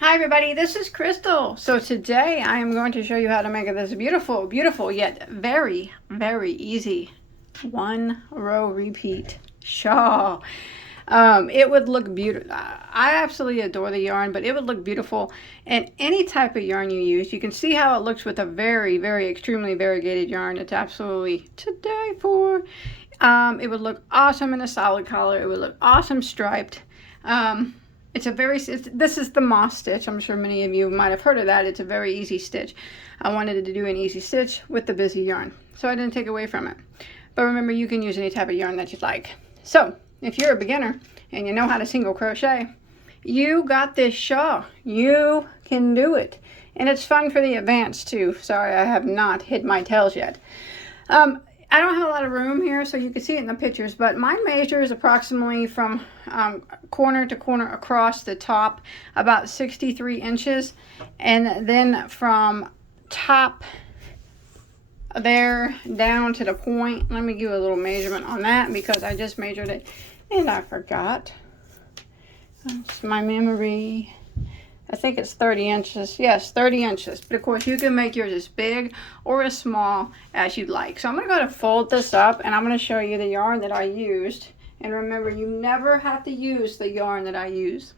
Hi everybody, this is Crystal. So today I am going to show you how to make this beautiful, beautiful yet very, very easy one row repeat shawl. It would look beautiful. I absolutely adore the yarn, but it would look beautiful in any type of yarn you use. You can see how it looks with a very, very extremely variegated yarn. It's absolutely to die for. It would look awesome in a solid color. It would look awesome striped. This is the moss stitch. I'm sure many of you might have heard of that. It's a very easy stitch. I wanted to do an easy stitch with the busy yarn, so I didn't take away from it. But remember, you can use any type of yarn that you'd like. So if you're a beginner and you know how to single crochet, you got this shawl. You can do it. And it's fun for the advanced too. Sorry, I have not hit my tails yet. I don't have a lot of room here, so you can see it in the pictures, but mine measures approximately from corner to corner across the top, about 63 inches. And then from top there down to the point, let me give a little measurement on that because I just measured it and I forgot. It's my memory. I think it's 30 inches. Yes, 30 inches. But of course, you can make yours as big or as small as you'd like. So I'm going to go ahead and fold this up, and I'm going to show you the yarn that I used. And remember, you never have to use the yarn that I use.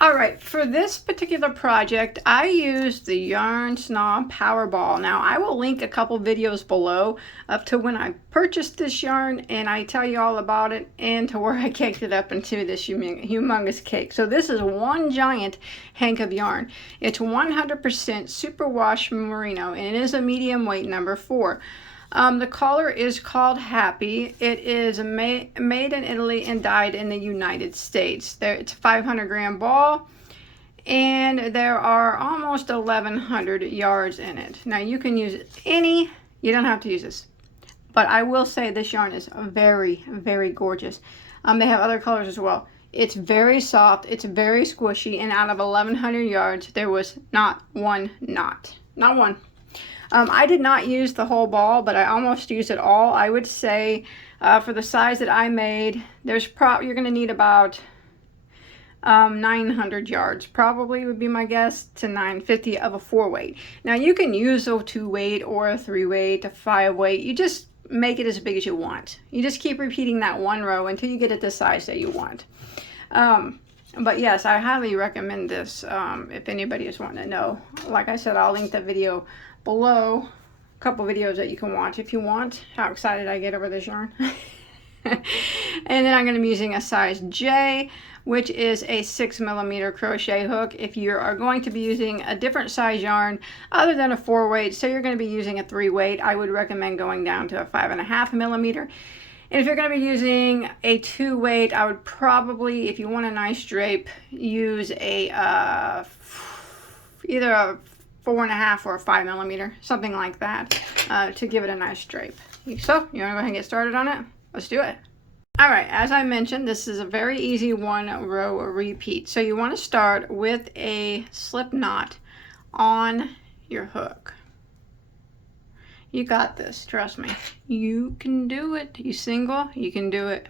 All right, for this particular project, I used the Yarn Snob Powerball. Now, I will link a couple videos below up to when I purchased this yarn, and I tell you all about it, and to where I caked it up into this humongous cake. So this is one giant hank of yarn. It's 100% superwash merino, and it is a medium weight number 4. The color is called Happy. It is made in Italy and dyed in the United States. It's a 500 gram ball, and there are almost 1,100 yards in it. Now you can use any, you don't have to use this, but I will say this yarn is very, very gorgeous. They have other colors as well. It's very soft, it's very squishy, and out of 1,100 yards, there was not one knot. Not one. I did not use the whole ball, but I almost used it all. I would say for the size that I made, you're going to need about 900 yards, probably would be my guess, to 950 of a 4-weight. Now you can use a 2-weight or a 3-weight, a 5-weight. You just make it as big as you want. You just keep repeating that one row until you get it the size that you want. But yes, I highly recommend this if anybody is wanting to know. Like I said, I'll link the video below, a couple videos that you can watch if you want. How excited I get over this yarn. And then I'm going to be using a size J, which is a 6mm crochet hook. If you are going to be using a different size yarn other than a 4-weight, so you're going to be using a 3-weight, I would recommend going down to a 5.5mm. And if you're going to be using a 2-weight, I would probably, if you want a nice drape, use a either a 4.5 or a 5mm, something like that, to give it a nice drape. So, you want to go ahead and get started on it? Let's do it. Alright, as I mentioned, this is a very easy one row repeat. So you want to start with a slip knot on your hook. You got this, trust me. You can do it. You single, you can do it.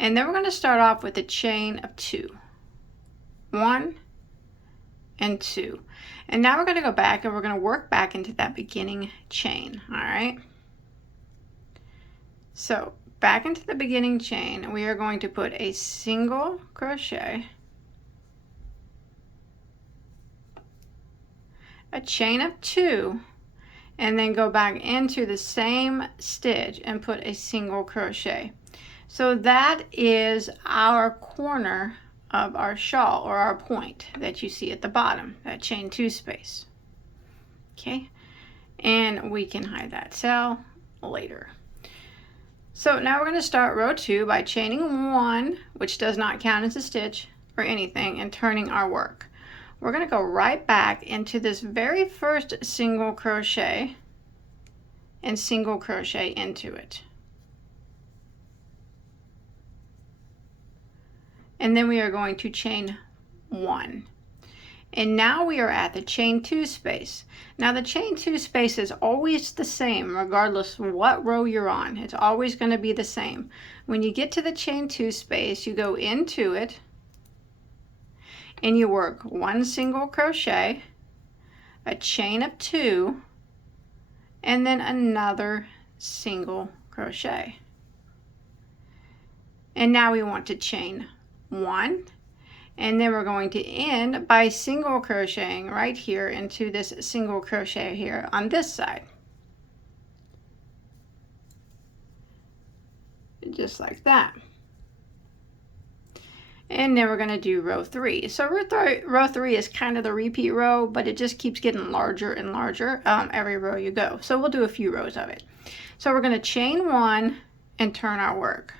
And then we're going to start off with a chain of 2. 1 and 2. And now we're going to go back and we're going to work back into that beginning chain. All right. So back into the beginning chain, we are going to put a single crochet, a chain of 2, and then go back into the same stitch and put a single crochet. So that is our corner of our shawl, or our point that you see at the bottom, that chain 2 space. Okay, and we can hide that tail later. So now we're going to start row 2 by chaining 1, which does not count as a stitch or anything, and turning our work. We're going to go right back into this very first single crochet and single crochet into it. And then we are going to chain 1. And now we are at the chain 2 space. Now the chain 2 space is always the same regardless of what row you're on. It's always going to be the same. When you get to the chain 2 space, you go into it and you work 1 single crochet, a chain of 2, and then another single crochet. And now we want to chain 1, and then we're going to end by single crocheting right here into this single crochet here on this side. Just like that. And then we're going to do row 3. So row 3 is kind of the repeat row, but it just keeps getting larger and larger every row you go. So we'll do a few rows of it. So we're going to chain 1 and turn our work.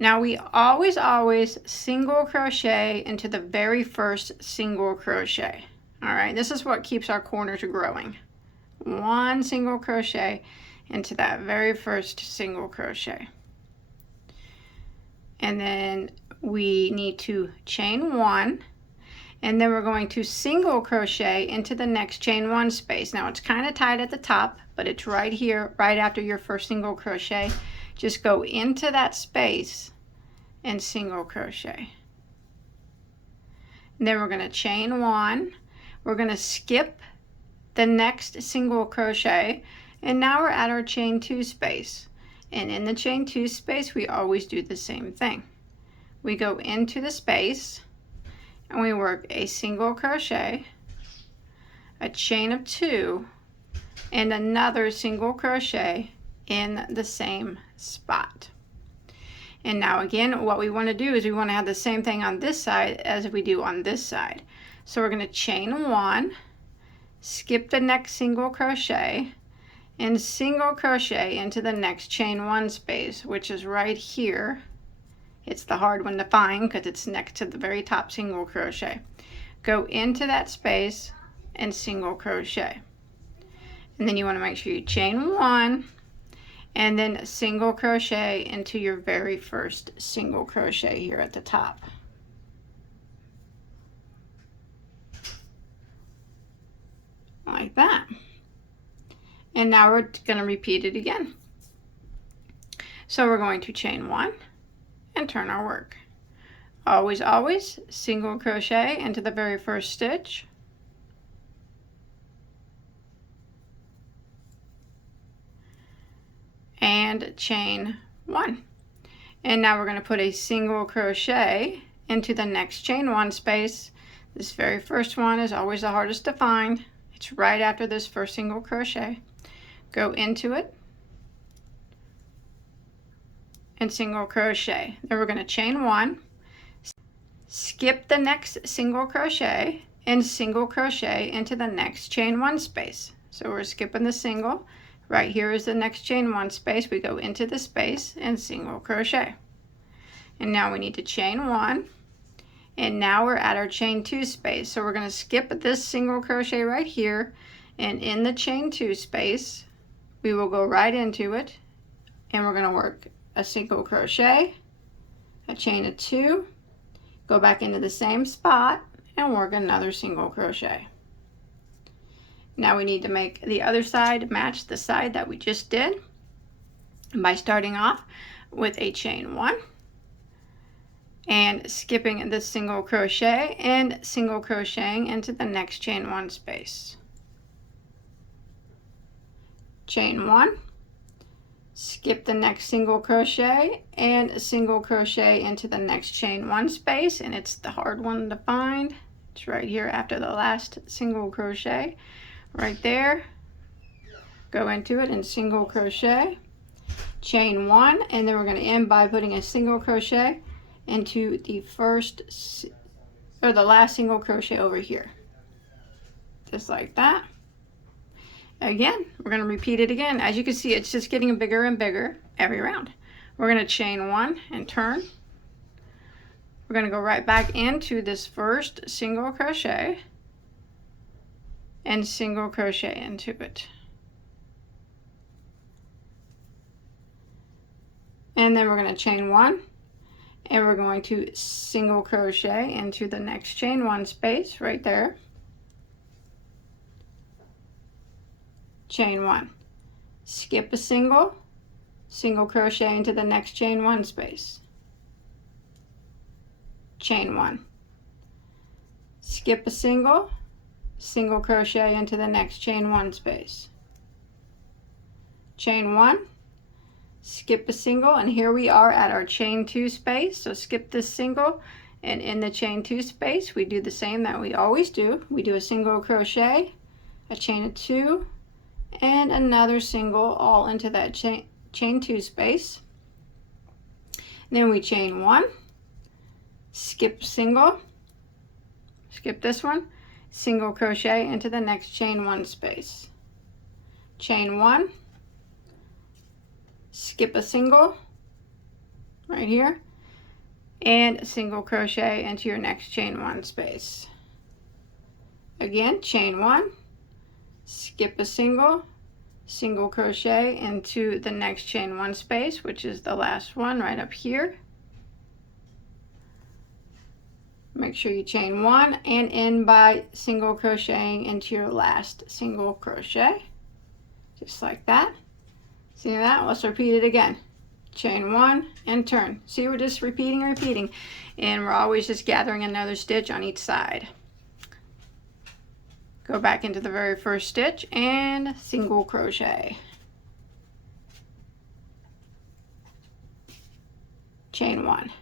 Now we always single crochet into the very first single crochet. All right, this is what keeps our corners growing. 1 single crochet into that very first single crochet. And then we need to chain 1, and then we're going to single crochet into the next chain 1 space. Now it's kind of tight at the top, but it's right here, right after your first single crochet. Just go into that space and single crochet. And then we're going to chain 1. We're going to skip the next single crochet, and now we're at our chain 2 space. And in the chain 2 space, we always do the same thing. We go into the space and we work a single crochet, a chain of 2, and another single crochet in the same spot. And now again, what we want to do is we want to have the same thing on this side as we do on this side. So we're going to chain 1, skip the next single crochet, and single crochet into the next chain 1 space, which is right here. It's the hard one to find because it's next to the very top single crochet. Go into that space and single crochet. And then you want to make sure you chain 1 and then single crochet into your very first single crochet here at the top. Like that. And now we're going to repeat it again. So we're going to chain 1 and turn our work. Always single crochet into the very first stitch. And chain 1. And now we're going to put a single crochet into the next chain 1 space. This very first one is always the hardest to find. It's right after this first single crochet. Go into it and single crochet. Then we're going to chain 1, skip the next single crochet, and single crochet into the next chain 1 space. So we're skipping the single. Right here is the next chain 1 space. We go into the space and single crochet. And now we need to chain 1, and now we're at our chain 2 space. So we're going to skip this single crochet right here, and in the chain 2 space we will go right into it, and we're going to work a single crochet, a chain of 2, go back into the same spot and work another single crochet. Now we need to make the other side match the side that we just did by starting off with a chain 1 and skipping the single crochet and single crocheting into the next chain 1 space. Chain 1, skip the next single crochet and single crochet into the next chain 1 space, and it's the hard one to find. It's right here after the last single crochet. Right there, go into it and single crochet, chain 1, and then we're going to end by putting a single crochet into the first or the last single crochet over here, just like that. Again, we're going to repeat it again. As you can see, it's just getting bigger and bigger every round. We're going to chain 1 and turn. We're going to go right back into this first single crochet and single crochet into it. And then we're going to chain 1, and we're going to single crochet into the next chain 1 space right there. Chain 1, skip a single, single crochet into the next chain 1 space. Chain 1, skip a single, single crochet into the next chain 1 space, chain 1, skip a single, and here we are at our chain 2 space. So skip this single, and in the chain 2 space we do the same that we always do. We do a single crochet, a chain of 2, and another single all into that chain 2 space. And then we chain 1, skip single, skip this one, single crochet into the next chain 1 space, chain 1, skip a single right here, and single crochet into your next chain 1 space. Again, chain 1, skip a single, single crochet into the next chain 1 space, which is the last one right up here. Make sure you chain 1 and end by single crocheting into your last single crochet, just like that. See that? Let's repeat it again. Chain 1 and turn. See, we're just repeating, and we're always just gathering another stitch on each side. Go back into the very first stitch and single crochet, chain 1,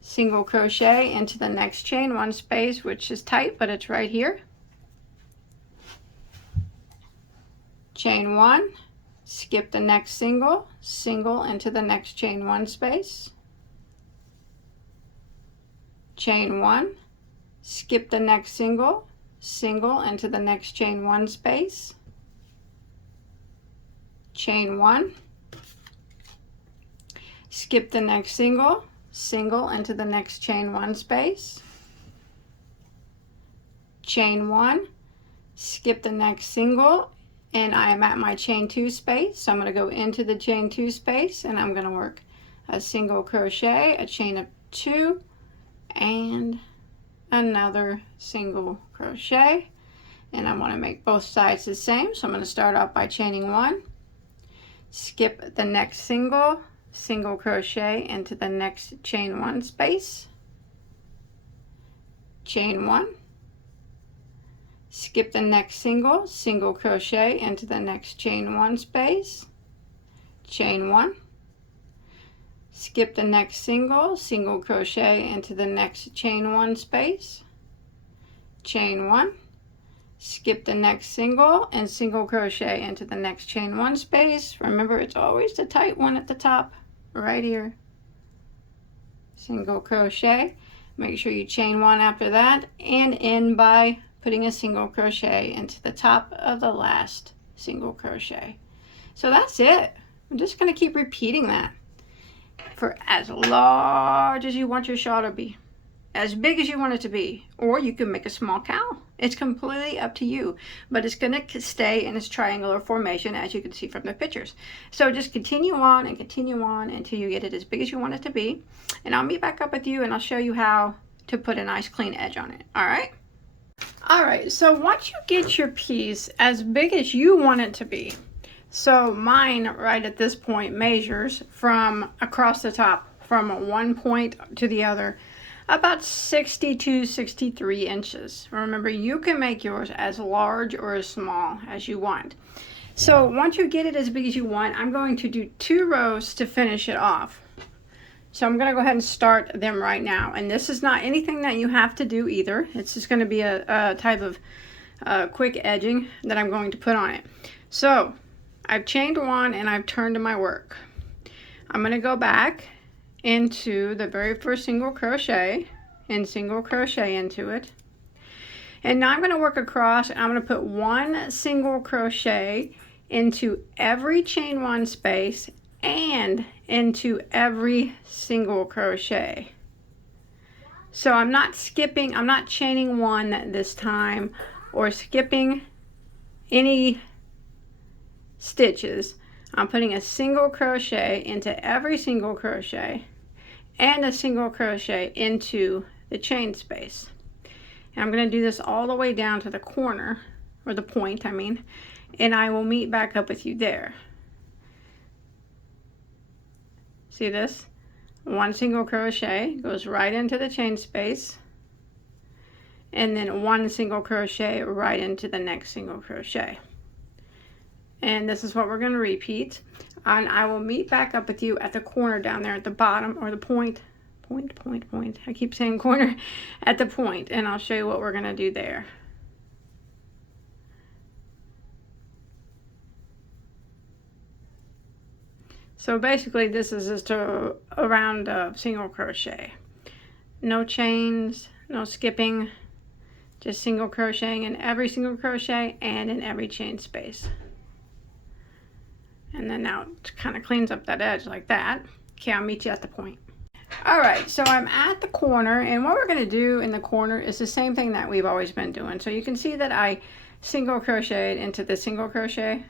single crochet into the next chain 1 space, which is tight, but it's right here, chain 1, skip the next single, single into the next chain 1 space, chain 1, skip the next single, single into the next chain 1 space, chain 1, skip the next single, single into the next chain 1 space, chain 1, skip the next single, and I am at my chain 2 space, so I'm going to go into the chain 2 space and I'm going to work a single crochet, a chain of 2, and another single crochet, and I want to make both sides the same, so I'm going to start off by chaining 1, skip the next single, single crochet into the next chain 1 space, chain 1, skip the next single, single crochet into the next chain 1 space, chain 1, skip the next single, single crochet into the next chain 1 space, chain 1, skip the next single and single crochet into the next chain 1 space. Remember, it's always the tight one at the top right here, single crochet. Make sure you chain 1 after that and end by putting a single crochet into the top of the last single crochet. So that's it. I'm just going to keep repeating that for as large as you want your shawl to be, as big as you want it to be, or you can make a small cowl. It's completely up to you, but it's going to stay in its triangular formation, as you can see from the pictures. So just continue on and continue on until you get it as big as you want it to be, and I'll meet back up with you and I'll show you how to put a nice clean edge on it. All right, so once you get your piece as big as you want it to be, so mine right at this point measures from across the top from one point to the other about 62, 63 inches. Remember, you can make yours as large or as small as you want. So once you get it as big as you want, I'm going to do 2 rows to finish it off. So I'm going to go ahead and start them right now. And this is not anything that you have to do either. It's just going to be a type of quick edging that I'm going to put on it. So I've chained 1 and I've turned to my work. I'm going to go back into the very first single crochet and single crochet into it. And now I'm going to work across, and I'm going to put 1 single crochet into every chain 1 space and into every single crochet. So I'm not skipping, I'm not chaining 1 this time or skipping any stitches. I'm putting a single crochet into every single crochet and a single crochet into the chain space. And I'm going to do this all the way down to the corner, or the point I mean, and I will meet back up with you there. See this? 1 single crochet goes right into the chain space, and then 1 single crochet right into the next single crochet. And this is what we're going to repeat. And I will meet back up with you at the corner down there at the bottom, or the point. I keep saying corner, at the point, and I'll show you what we're going to do there. So basically this is just a round of single crochet. No chains, no skipping, just single crocheting in every single crochet and in every chain space. And then now it kind of cleans up that edge like that. Okay, I'll meet you at the point. Alright, so I'm at the corner, and what we're going to do in the corner is the same thing that we've always been doing. So you can see that I single crocheted into the single crochet,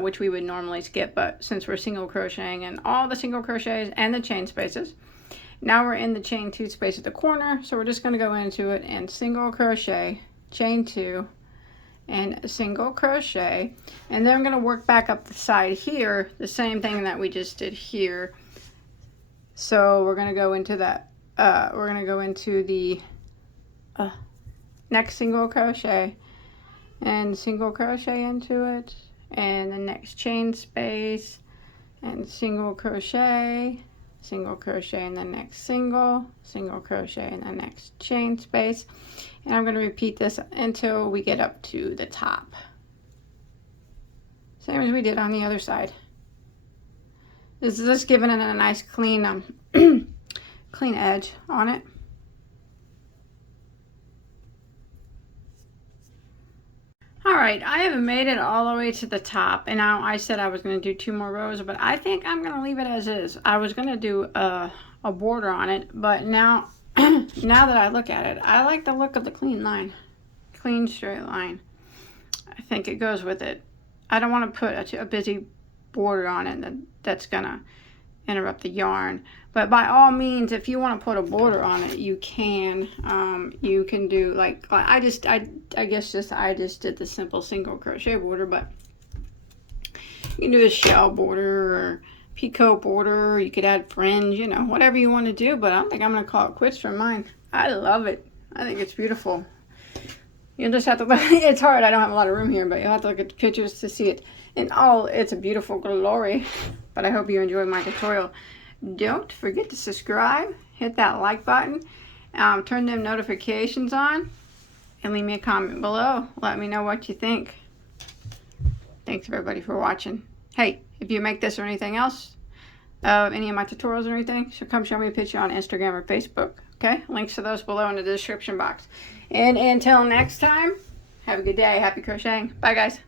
which we would normally skip, but since we're single crocheting in all the single crochets and the chain spaces, now we're in the chain 2 space at the corner. So we're just going to go into it and single crochet, chain 2, and single crochet, and then I'm going to work back up the side here, the same thing that we just did here. So we're going to go into that, we're going to go into the next single crochet and single crochet into it, and the next chain space, and single crochet in the next single crochet in the next chain space. And I'm going to repeat this until we get up to the top. Same as we did on the other side. This is just giving it a nice clean clean edge on it. Alright, I have made it all the way to the top, and now I said I was going to do 2 more rows, but I think I'm going to leave it as is. I was going to do a border on it, but now now that I look at it, I like the look of the clean line. Clean straight line. I think it goes with it. I don't want to put a busy border on it that's going to interrupt the yarn. But by all means, if you want to put a border on it, you can. You can do like I just did the simple single crochet border, but you can do a shell border or picot border. You could add fringe, you know, whatever you want to do. But I don't think I'm going to call it quits for mine. I love it. I think it's beautiful. You'll just have to look. It's hard. I don't have a lot of room here, but you'll have to look at the pictures to see it in all its beautiful glory. But I hope you enjoyed my tutorial. Don't forget to subscribe, hit that like button, turn them notifications on, and leave me a comment below. Let me know what you think. Thanks everybody for watching. Hey, if you make this or anything else, any of my tutorials or anything, so come show me a picture on Instagram or Facebook. Okay, links to those below in the description box. And until next time, have a good day. Happy crocheting. Bye guys.